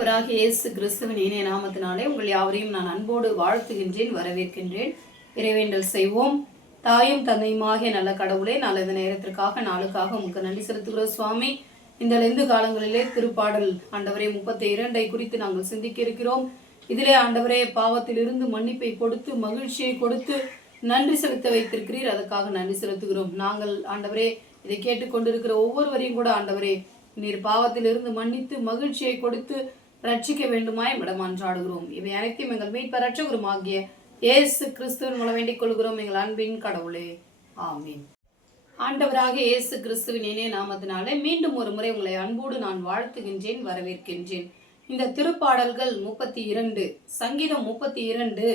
ஆண்டவராகிய இயேசு கிறிஸ்துவின் இனிய நாமத்தினாலே உங்கள் யாவரையும் நான் அன்போடு வாழ்த்துகின்றேன், வரவேற்கின்றேன். இறைவேண்டல் செய்வோம். தாயும் தந்தையுமாகிய நல்ல கடவுளே, நல்ல நேரத்திற்காக நாளுக்காக உங்களுக்கு நன்றி செலுத்துகிறோம் சுவாமி. இந்த லெந்து காலங்களிலே திருப்பாடல் ஆண்டவரே 32 குறித்து நாங்கள் சிந்திக்க இருக்கிறோம். இதிலே ஆண்டவரே பாவத்திலிருந்து மன்னிப்பை கொடுத்து மகிழ்ச்சியை கொடுத்து நன்றி செலுத்த வைத்திருக்கிறீர். அதுக்காக நன்றி செலுத்துகிறோம். நாங்கள் ஆண்டவரே இதை கேட்டுக்கொண்டிருக்கிற ஒவ்வொருவரையும் கூட ஆண்டவரே நீர் பாவத்திலிருந்து மன்னித்து மகிழ்ச்சியை கொடுத்து ரட்சிக்க வேண்டுமாய் இடம் அன்றாடுகிறோம். இவை அனைத்தையும் எங்கள் மீட்பர் ரட்சகருமாகிய இயேசு கிறிஸ்துவின் மூலம் வேண்டிக் கொள்கிறோம் எங்கள் அன்பின் கடவுளே, ஆமீன். ஆண்டவராக இயேசு கிறிஸ்துவின் இனிய நாமத்தினாலே மீண்டும் ஒரு முறை உங்களை அன்போடு நான் வாழ்த்துகின்றேன், வரவேற்கின்றேன். இந்த திருப்பாடல்கள் 32, சங்கீதம் 32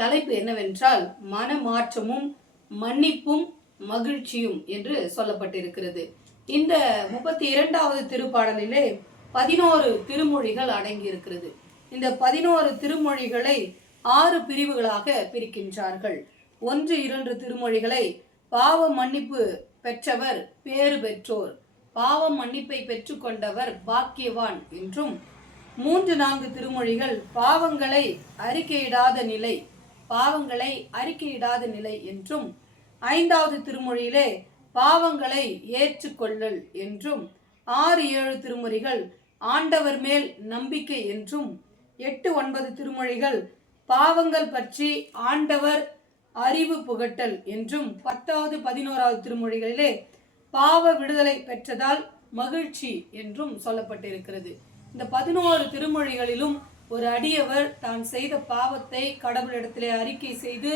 தலைப்பு என்னவென்றால் மனமாற்றமும் மன்னிப்பும் மகிழ்ச்சியும் என்று சொல்லப்பட்டிருக்கிறது. இந்த 32வது திருப்பாடலிலே 11 திருமொழிகள் அடங்கி இருக்கிறது. இந்த 11 திருமொழிகளை 6 பிரிவுகளாக பிரிக்கின்றார்கள். 1, 2 திருமொழிகளை பாவ மன்னிப்பு பெற்றவர் பேறு பெற்றோர், பாவ மன்னிப்பை பெற்றுக்கொண்டவர் பாக்கியவான் என்றும், 3, 4 திருமொழிகள் பாவங்களை அறிக்கையிடாத நிலை, பாவங்களை அறிக்கையிடாத நிலை என்றும், 5வது திருமொழியிலே பாவங்களை ஏற்றுக்கொள்ளல் என்றும், 6, 7 திருமொழிகள் ஆண்டவர் மேல் நம்பிக்கை என்றும், 8, 9 திருமொழிகள் பாவங்கள் பற்றி ஆண்டவர் அறிவு புகட்டல் என்றும், 10வது 11வது திருமொழிகளிலே பாவ விடுதலை பெற்றதால் மகிழ்ச்சி என்றும் சொல்லப்பட்டிருக்கிறது. இந்த 11 திருமொழிகளிலும் ஒரு அடியவர் தான் செய்த பாவத்தை கடவுளிடத்திலே அறிக்கை செய்து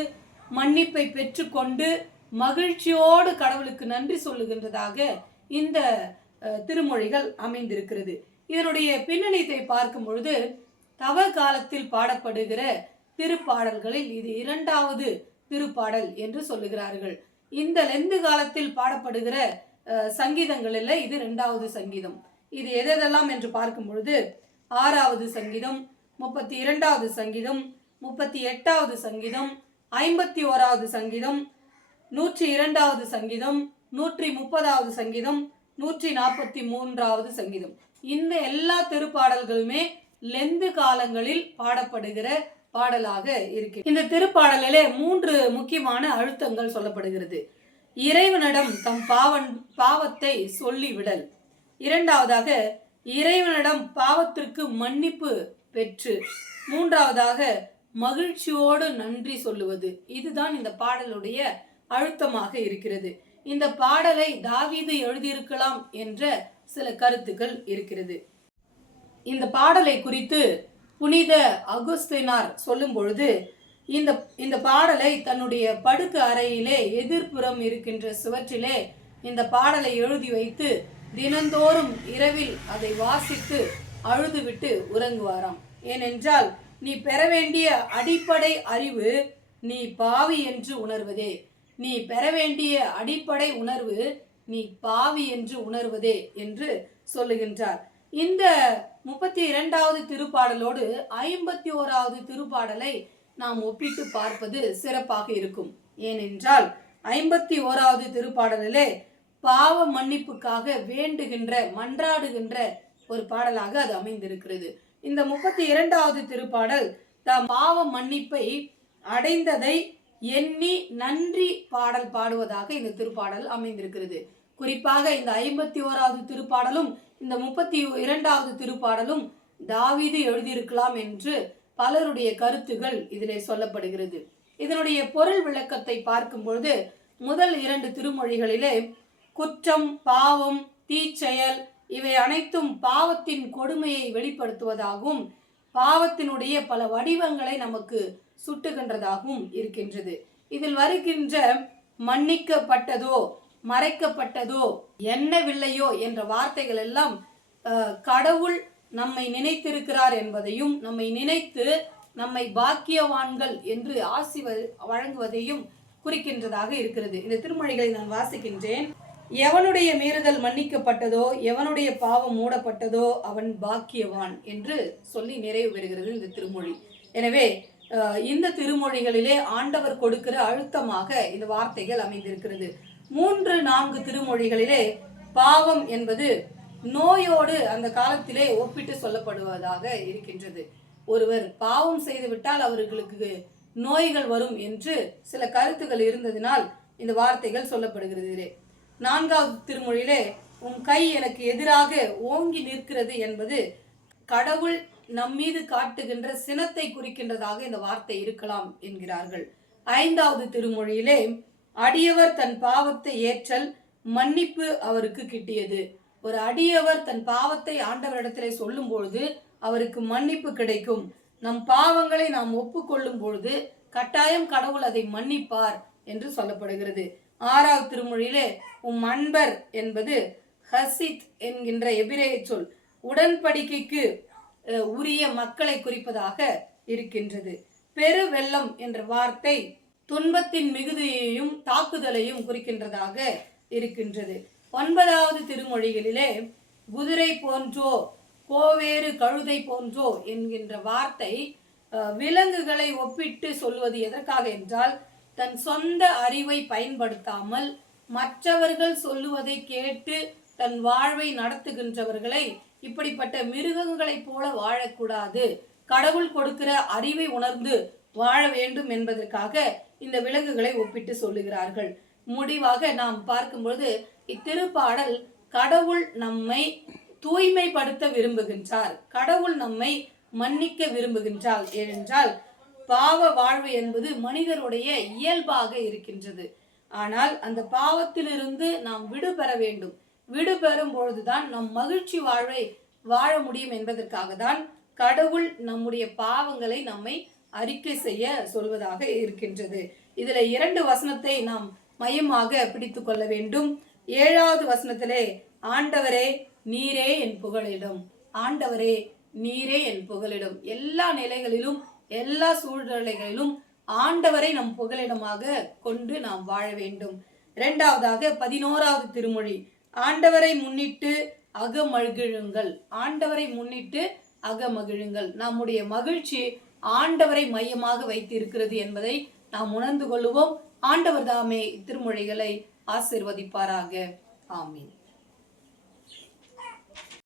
மன்னிப்பை பெற்றுக்கொண்டு மகிழ்ச்சியோடு கடவுளுக்கு நன்றி சொல்லுகின்றதாக இந்த திருமொழிகள் அமைந்திருக்கிறது. இதனுடைய பின்னணியத்தை பார்க்கும் பொழுது தவ காலத்தில் பாடப்படுகிற திருப்பாடல்களில் இது 2வது திருப்பாடல் என்று சொல்லுகிறார்கள். இந்த லெந்து காலத்தில் பாடப்படுகிற சங்கீதங்களில் இது 2வது சங்கீதம். இது எதெல்லாம் என்று பார்க்கும் பொழுது 6வது சங்கீதம், 32வது சங்கீதம், 38வது சங்கீதம், 51வது சங்கீதம், 102வது சங்கீதம், 130வது சங்கீதம், 143வது சங்கீதம். இந்த எல்லா திருப்பாடல்களுமே லெந்து காலங்களில் பாடப்படுகிற பாடலாக இருக்கு. இந்த திருப்பாடலிலே 3 முக்கியமான அழுத்தங்கள் சொல்லப்படுகிறது. இறைவனிடம் தம் பாவத்தை சொல்லிவிடல், 2வதாக இறைவனிடம் பாவத்திற்கு மன்னிப்பு பெற்று, 3வதாக மகிழ்ச்சியோடு நன்றி சொல்லுவது. இதுதான் இந்த பாடலுடைய அழுத்தமாக இருக்கிறது. இந்த பாடலை தாவீது எழுதியிருக்கலாம் என்ற சில கருத்துக்கள் இருக்கிறது. இந்த பாடலை குறித்து புனித அகுஸ்தினார் சொல்லும் பொழுது இந்த பாடலை தன்னுடைய படுக்க அறையிலே எதிர்ப்புறம் இருக்கின்ற சுவற்றிலே இந்த பாடலை எழுதி வைத்து தினந்தோறும் இரவில் அதை வாசித்து அழுதுவிட்டு உறங்குவாராம். ஏனென்றால் நீ பெற வேண்டிய அடிப்படை அறிவு நீ பாவி என்று உணர்வதே, நீ பெற வேண்டிய அடிப்படை உணர்வு நீ பாவி என்று உணர்வதே என்று சொல்லுகின்றார். இந்த 32வது திருப்பாடலோடு 51வது திருப்பாடலை நாம் ஒப்பிட்டு பார்ப்பது சிறப்பாக இருக்கும். ஏனென்றால் 51வது திருப்பாடலிலே பாவ மன்னிப்புக்காக வேண்டுகின்ற மன்றாடுகின்ற ஒரு பாடலாக அது அமைந்திருக்கிறது. இந்த 32வது திருப்பாடல் தாம் பாவ மன்னிப்பை அடைந்ததை எண்ணி நன்றி பாடல் பாடுவதாக இந்த திருப்பாடல் அமைந்திருக்கிறது. குறிப்பாக இந்த 51வது திருப்பாடலும் இந்த 32வது திருப்பாடலும் தாவீது எழுதியிருக்கலாம் என்று பலருடைய கருத்துகள் இதிலே சொல்லப்படுகிறது. இதனுடைய பொருள் விளக்கத்தை பார்க்கும் பொழுது முதல் 2 திருமொழிகளிலே குற்றம், பாவம், தீச்செயல் இவை அனைத்தும் பாவத்தின் கொடுமையை வெளிப்படுத்துவதாகவும் பாவத்தினுடைய பல வடிவங்களை நமக்கு சுட்டுகின்றதாகவும் இருக்கின்றது. இதில் வருகின்ற மன்னிக்கப்பட்டதோ மறைக்கப்பட்டதோ எண்ணவில்லையோ என்ற வார்த்தைகள் எல்லாம் கடவுள் நம்மை நினைத்திருக்கிறார் என்பதையும் நம்மை நினைத்து நம்மை பாக்கியவான்கள் என்று ஆசி வழங்குவதையும் குறிக்கின்றதாக இருக்கிறது. இந்த திருமொழிகளை நான் வாசிக்கின்றேன். எவனுடைய மீறுதல் மன்னிக்கப்பட்டதோ எவனுடைய பாவம் மூடப்பட்டதோ அவன் பாக்கியவான் என்று சொல்லி நிறைவு பெறுகிறது இந்த திருமொழி. எனவே இந்த திருமொழிகளிலே ஆண்டவர் கொடுக்கிற அழுத்தமாக இந்த வார்த்தைகள் அமைந்திருக்கிறது. 3, 4 திருமொழிகளிலே பாவம் என்பது நோயோடு அந்த காலத்திலே ஒப்பிட்டு சொல்லப்படுவதாக இருக்கின்றது. ஒருவர் பாவம் செய்து விட்டால் அவர்களுக்கு நோய்கள் வரும் என்று சில கருத்துக்கள் இருந்ததினால் இந்த வார்த்தைகள் சொல்லப்படுகிறது. 4வது திருமொழியிலே உம் கை எனக்கு எதிராக ஓங்கி நிற்கிறது என்பது கடவுள் நம்மீது காட்டுகின்ற சினத்தை குறிக்கின்றதாக இந்த வார்த்தை இருக்கலாம் என்கிறார்கள். 5வது திருமொழியிலே அடியவர் தன் பாவத்தை ஏற்றல் மன்னிப்பு அவருக்கு கிட்டியது. ஒரு அடியவர் தன் பாவத்தை ஆண்டவரிடத்திலே சொல்லும் பொழுது அவருக்கு மன்னிப்பு கிடைக்கும். நம் பாவங்களை நாம் ஒப்புக்கொள்ளும் பொழுது கட்டாயம் கடவுள் அதை மன்னிப்பார் என்று சொல்லப்படுகிறது. 6வது திருமொழியிலே உம் அன்பர் என்பது ஹசித் என்கின்ற எபிரேய சொல் உடன்படிக்கைக்கு உரிய மக்களை குறிப்பதாக இருக்கின்றது. பெரு வெள்ளம் என்ற வார்த்தை துன்பத்தின் மிகுதியையும் தாக்குதலையும் குறிக்கின்றதாக இருக்கின்றது. 9வது திருமொழிகளிலே குதிரை போன்றோ கோவேறு கழுதை போன்றோ என்கின்ற வார்த்தை விலங்குகளை ஒப்பிட்டு சொல்வது எதற்காக என்றால் தன் சொந்த அறிவை பயன்படுத்தாமல் மற்றவர்கள் சொல்லுவதை கேட்டு தன் வாழ்வை நடத்துகின்றவர்களை இப்படிப்பட்ட மிருகங்களைப் போல வாழக்கூடாது, கடவுள் கொடுக்கிற அறிவை உணர்ந்து வாழ வேண்டும் என்பதற்காக இந்த விலங்குகளை ஒப்பிட்டு சொல்லுகிறார்கள். முடிவாக நாம் பார்க்கும்பொழுது இத்திருப்பாடல் கடவுள் நம்மை தூய்மைப்படுத்த விரும்புகின்றார், கடவுள் நம்மை மன்னிக்க விரும்புகின்றார். ஏனென்றால் பாவ வாழ்வு என்பது மனிதருடைய இயல்பாக இருக்கின்றது. ஆனால் அந்த பாவத்திலிருந்து நாம் விடுபெற வேண்டும். விடுபெறும் பொழுதுதான் நம் மகிழ்ச்சி வாழ்வை வாழ முடியும் என்பதற்காக தான் கடவுள் நம்முடைய பாவங்களை நம்மை அறிக்கை செய்ய சொல்வதாக இருக்கின்றது. இதுல 2 வசனத்தை நாம் மையமாக பிடித்து கொள்ள வேண்டும். 7வது வசனத்திலே ஆண்டவரே நீரே என் புகலிடம், ஆண்டவரே நீரே என் புகலிடம். எல்லா நிலைகளிலும் எல்லா சூழ்நிலைகளிலும் ஆண்டவரை நம் புகலிடமாக கொண்டு நாம் வாழ வேண்டும். 2வதாக 11வது திருமொழி ஆண்டவரை முன்னிட்டு அகமகிழுங்கள், ஆண்டவரை முன்னிட்டு அகமகிழுங்கள். நம்முடைய மகிழ்ச்சி ஆண்டவரை மையமாக வைத்து இருக்கிறது என்பதை நாம் உணர்ந்து கொள்வோம். ஆண்டவர் தாமே திருமொழிகளை ஆசீர்வதிப்பாராக. ஆமீன்.